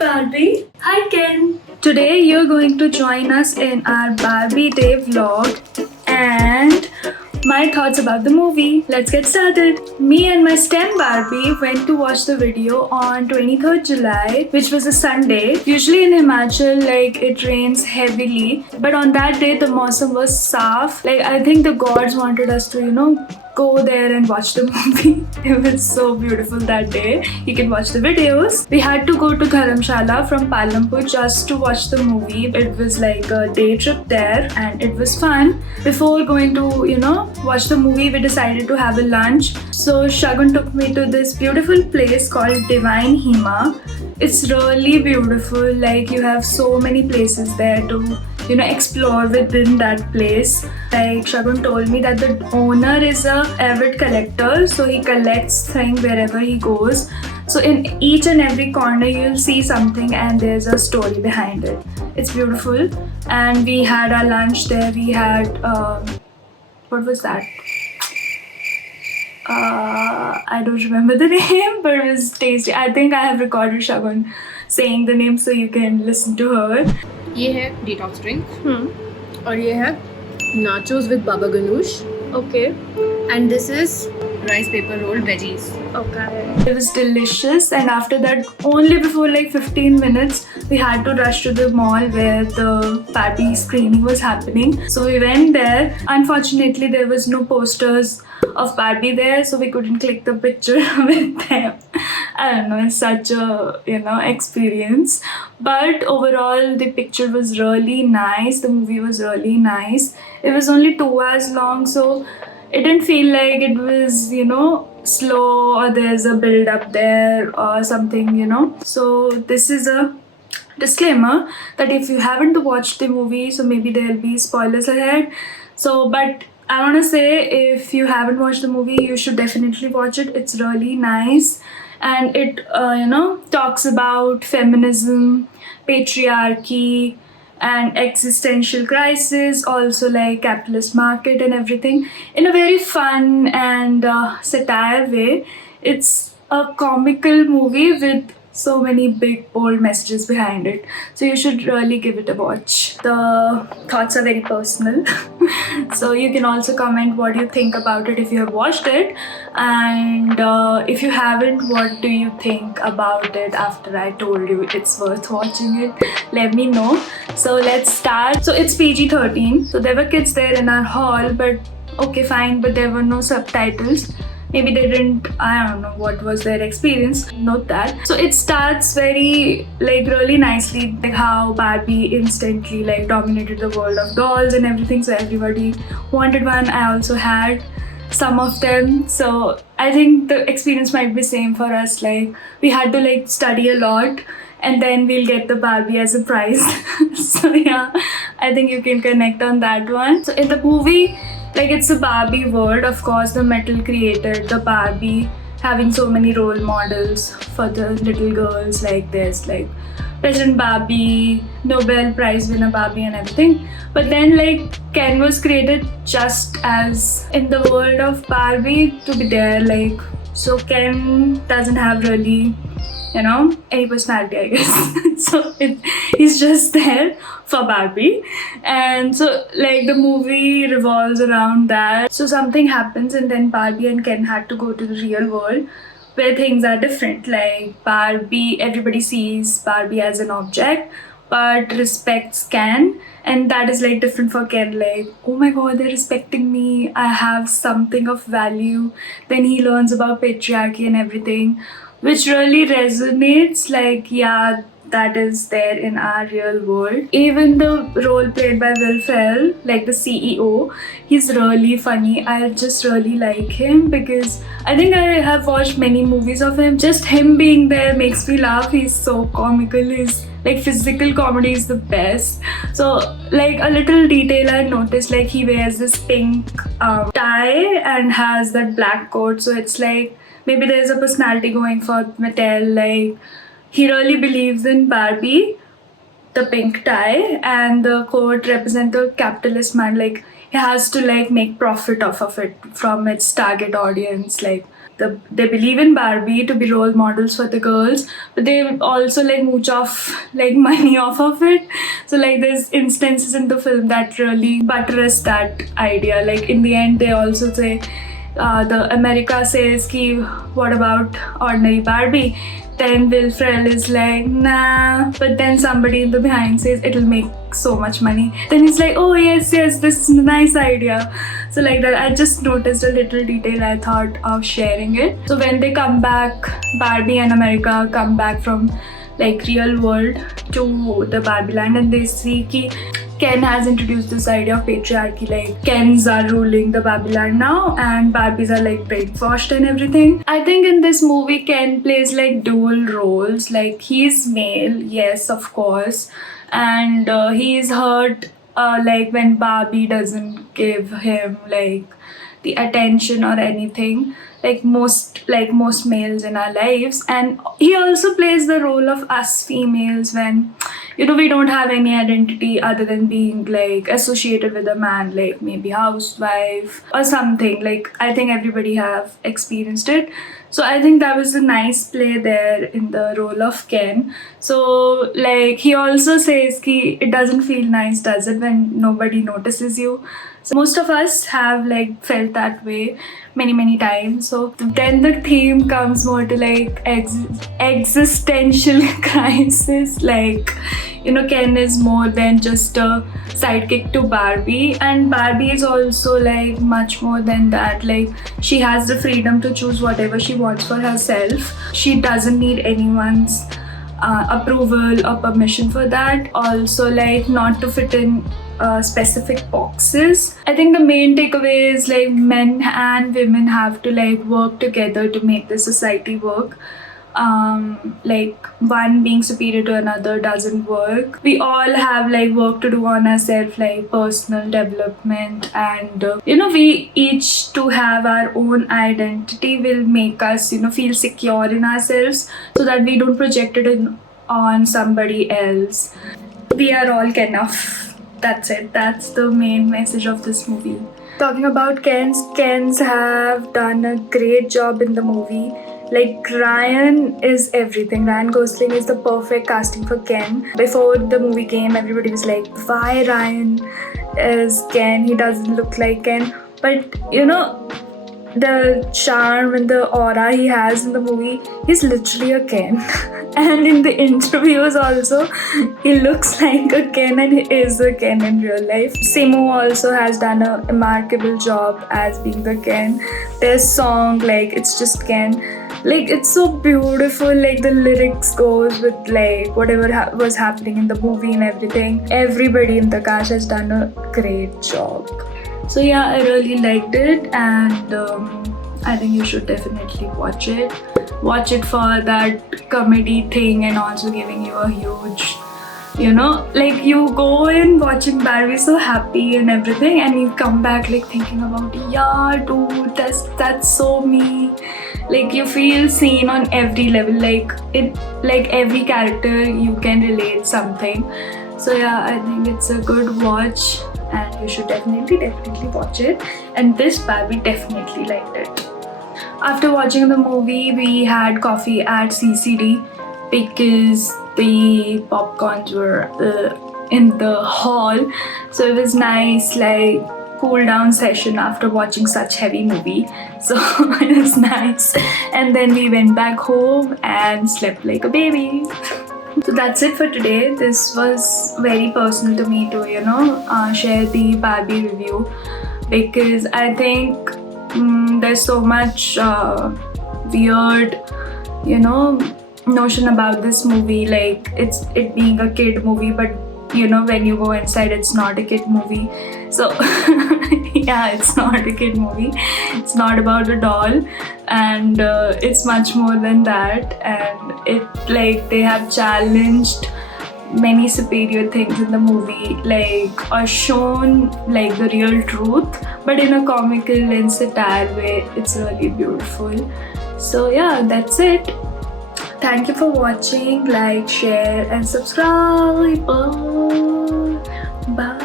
Barbie. Hi Ken. Today you're going to join us in our Barbie Day vlog and my thoughts about the movie. Let's get started. Me and my STEM Barbie went to watch the video on 23rd July, which was a Sunday. Usually in Himachal, it rains heavily, but on that day the mausam was saaf. I think the gods wanted us to, go there and watch the movie. It was so beautiful that day. You can watch the videos. We had to go to Dharamshala from Palampur just to watch the movie. It was like a day trip there and it was fun. Before going to, watch the movie, we decided to have a lunch. So Shagun took me to this beautiful place called Divine Hima. It's really beautiful. You have so many places there to explore within that place. Shagun told me that the owner is a avid collector, so he collects things wherever he goes. So in each and every corner you'll see something and there's a story behind it. It's beautiful. And we had our lunch there. We had what was that? I don't remember the name, but it was tasty. I think I have recorded Shagun saying the name so you can listen to her. ये है detox drink और ये है nachos with baba ganoush. Okay. And this is rice paper rolled veggies. Okay. It was delicious, and after that, only before 15 minutes, we had to rush to the mall where the Barbie screening was happening. So we went there. Unfortunately, there was no posters of Barbie there, so we couldn't click the picture with them. I don't know, it's such a experience. But overall, the picture was really nice. The movie was really nice. It was only 2 hours long, so it didn't feel like it was, slow or there's a build up there or something, So this is a disclaimer that if you haven't watched the movie, so maybe there'll be spoilers ahead. But I want to say, if you haven't watched the movie, you should definitely watch it. It's really nice. And it, talks about feminism, patriarchy, and existential crisis, also capitalist market and everything in a very fun and satire way. It's a comical movie with so many big bold messages behind it, so you should really give it a watch. The thoughts are very personal so you can also comment what you think about it if you have watched it, and if you haven't, what do you think about it after I told you it's worth watching it? Let me know. So let's start. So it's PG-13, so there were kids there in our hall, but okay, fine, but there were no subtitles. Maybe they didn't, I don't know what was their experience, note that. So it starts very, really nicely, how Barbie instantly, dominated the world of dolls and everything. So everybody wanted one. I also had some of them. So I think the experience might be same for us. We had to, study a lot, and then we'll get the Barbie as a prize. So yeah, I think you can connect on that one. So in the movie, it's a Barbie world. Of course, the metal created the Barbie, having so many role models for the little girls. There's President Barbie, Nobel Prize winner Barbie and everything. But then Ken was created just as in the world of Barbie to be there. So Ken doesn't have really, any personality, I guess. So he's just there for Barbie. And so the movie revolves around that. So something happens and then Barbie and Ken had to go to the real world where things are different. Barbie, everybody sees Barbie as an object but respects Ken, and that is different for Ken. Oh my god, they're respecting me, I have something of value. Then he learns about patriarchy and everything, which really resonates. Yeah, that is there in our real world. Even the role played by Will Ferrell, the CEO, he's really funny. I just really like him because I think I have watched many movies of him. Just him being there makes me laugh. He's so comical. His physical comedy is the best. So a little detail I noticed, he wears this pink tie and has that black coat. So it's maybe there's a personality going for Mattel. He really believes in Barbie, the pink tie, and the coat represent the capitalist mind. He has to make profit off of it from its target audience. they believe in Barbie to be role models for the girls, but they also like mooch off like money off of it. So like there's instances in the film that really buttress that idea. Like in the end, they also say the America says ki what about ordinary Barbie? Then Will Ferrell is like, nah. But then somebody in the behind says it'll make so much money. Then he's like, oh yes, this is a nice idea. So like that, I just noticed a little detail. I thought of sharing it. So when they come back, Barbie and America come back from like real world to the Barbie land, and they see ki Ken has introduced this idea of patriarchy, like Kens are ruling the Barbie land now and Barbies are like brainwashed and everything. I think in this movie Ken plays like dual roles, like he's male, yes of course, and he's hurt like when Barbie doesn't give him like the attention or anything, like most males in our lives. And he also plays the role of us females when we don't have any identity other than being like associated with a man, like maybe housewife or something. Like I think everybody have experienced it. So I think that was a nice play there in the role of Ken. So like he also says ki it doesn't feel nice, does it, when nobody notices you? So most of us have like felt that way many times. So then the theme comes more to like existential crisis. Like Ken is more than just a sidekick to Barbie, and Barbie is also like much more than that. Like she has the freedom to choose whatever she wants for herself. She doesn't need anyone's approval or permission for that. Also like not to fit in specific boxes. I think the main takeaway is like men and women have to like work together to make the society work. Like one being superior to another doesn't work. We all have like work to do on ourselves, like personal development, and we each to have our own identity will make us feel secure in ourselves, so that we don't project it on somebody else. We are all enough. That's it. That's the main message of this movie. Talking about Kens have done a great job in the movie. Like Ryan is everything. Ryan Gosling is the perfect casting for Ken. Before the movie came, everybody was like, why Ryan is Ken? He doesn't look like Ken. But the charm and the aura he has in the movie, he's literally a Ken. And in the interviews also, he looks like a Ken and he is a Ken in real life. Simo also has done a remarkable job as being the Ken. Their song, like it's just Ken. Like it's so beautiful, like the lyrics goes with like whatever was happening in the movie and everything. Everybody in the cast has done a great job. So yeah, I really liked it, and I think you should definitely watch it. Watch it for that comedy thing and also giving you a huge, like you go in watching Barbie so happy and everything, and you come back like thinking about, yeah dude, that's so me. Like you feel seen on every level, like every character you can relate something. So yeah, I think it's a good watch and you should definitely watch it. And this Barbie definitely liked it. After watching the movie, we had coffee at CCD because the popcorns were in the hall. So it was nice, like cool down session after watching such heavy movie. So it was nice. And then we went back home and slept like a baby. So that's it for today. This was very personal to me to share the Barbie review, because I think there's so much weird notion about this movie, like it being a kid movie, but when you go inside it's not a kid movie. So yeah, it's not a kid movie. It's not about a doll, and it's much more than that. And it like they have challenged many superior things in the movie, like or shown like the real truth, but in a comical and satire way. It's really beautiful. So yeah, that's it. Thank you for watching. Like, share and subscribe. Bye.